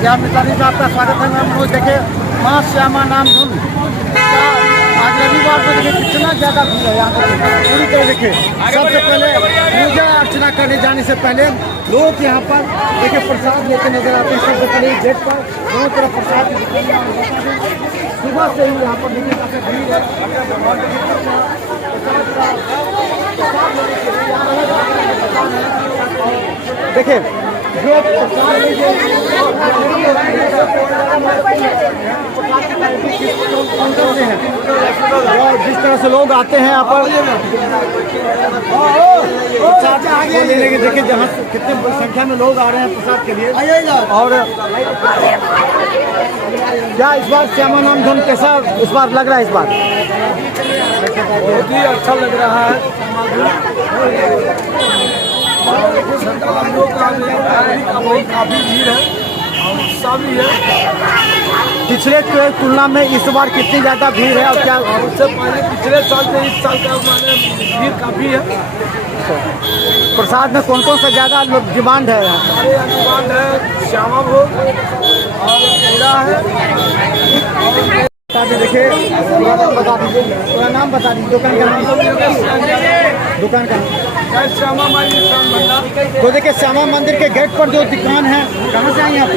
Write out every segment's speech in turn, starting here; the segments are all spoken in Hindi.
या मिताली में आपका स्वागत है। मैं मनोज। देखे माँ श्यामा नाम धुन आज रविवार को देखिए कितना ज़्यादा भीड़ है यहाँ पर पूरी तरह। देखिए सबसे पहले पूजा अर्चना करने जाने से पहले लोग यहाँ पर देखिए प्रसाद लेते नजर आते हैं। सबसे पहले गेट पर दोनों तरफ प्रसाद सुबह से ही यहाँ पर देखिए काफ़ी भीड़ है। देखिए जो जिस तरह से लोग आते हैं यहाँ पर लेने के, देखिए जहाँ कितने बड़ी संख्या में लोग आ रहे हैं प्रसाद के लिए। और क्या इस बार श्यामा नाम धुन कैसा इस बार लग रहा है? इस बार बहुत ही अच्छा लग रहा है। काफी भीड़ है और उत्साह भी है। पिछले तुलना में इस बार कितनी ज़्यादा भीड़ है? और क्या उससे पहले पिछले साल से इस साल का भीड़ काफ़ी है। प्रसाद में कौन कौन सा ज़्यादा डिमांड है? हमारे यहाँ डिमांड है श्यामा भोग और पेड़ा है। देखिए बता दीजिए, पूरा नाम बता दीजिए, दुकान का नाम। दुकान का श्यामा मंदिर। तो देखिए श्यामा मंदिर के गेट पर जो दुकान है, कहाँ से आई आप?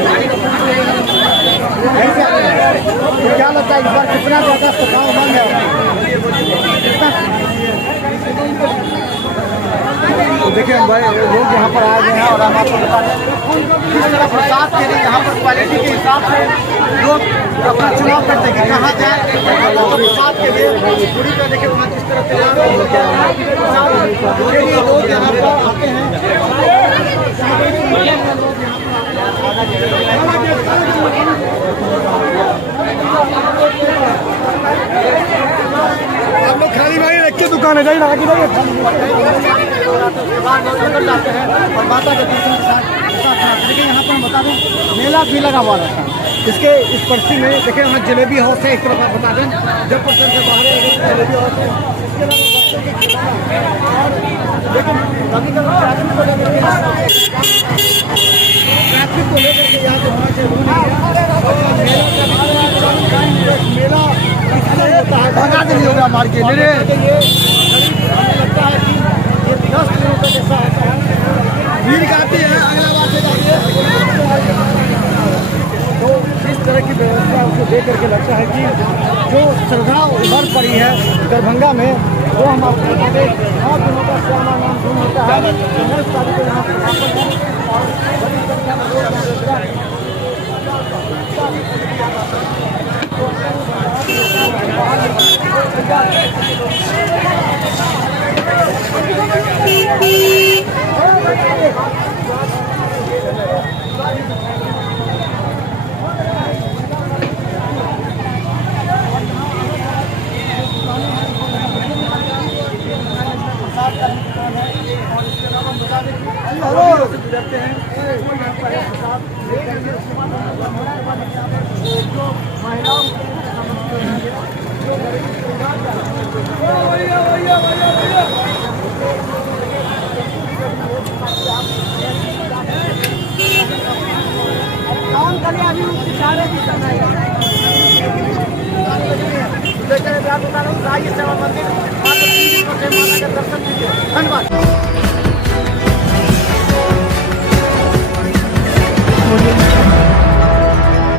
क्या लगता है इस बार कितना ज़्यादा सफाई बंद है? तो देखिए भाई लोग यहाँ पर आए हुए हैं और हम आपको बता दें किस तरह प्रसाद के लिए यहाँ पर क्वालिटी के हिसाब से लोग अपना चुनाव करते हैं कि कहाँ जाए प्रसाद के लिए। पूरी तरह देखिए वहाँ किस तरह तैयार लोग यहाँ पर आते हैं। आप लोग खाली भाई रख के दुकान है जाइए लगा के जाते हैं और माता के दर्शन के साथ। लेकिन यहाँ पर हम बता दें मेला भी लगा हुआ रहता है। इसके इस पर्ची में देखिए वहाँ जलेबी हाउस है। एक तरफ आप बता दें जब पर्सन से बाहर जलेबी हाउस है। इसके अलावा लेकिन कभी कभी ट्रैफिक को लेकर के यहाँ से होना चाहिए। मेला होता है भगा नहीं होगा मार्केट में। हमें लगता है कि ये 10 किलोमीटर जैसा होता है। भीड़ काफ़ी है। अगला बात तो इस तरह की व्यवस्था उसको देख करके लगता है कि जो श्रद्धा उभर पड़ी है दरभंगा में वो हम आपको बता दें 9 दिनों का श्यामा नाम धुन होता है। 19 तारीख को यहाँ पर और बड़ी संख्या में लोग गुजरते हैं। महिलाओं श्यामा मंदिर दर्शन कीजिए। धन्यवाद।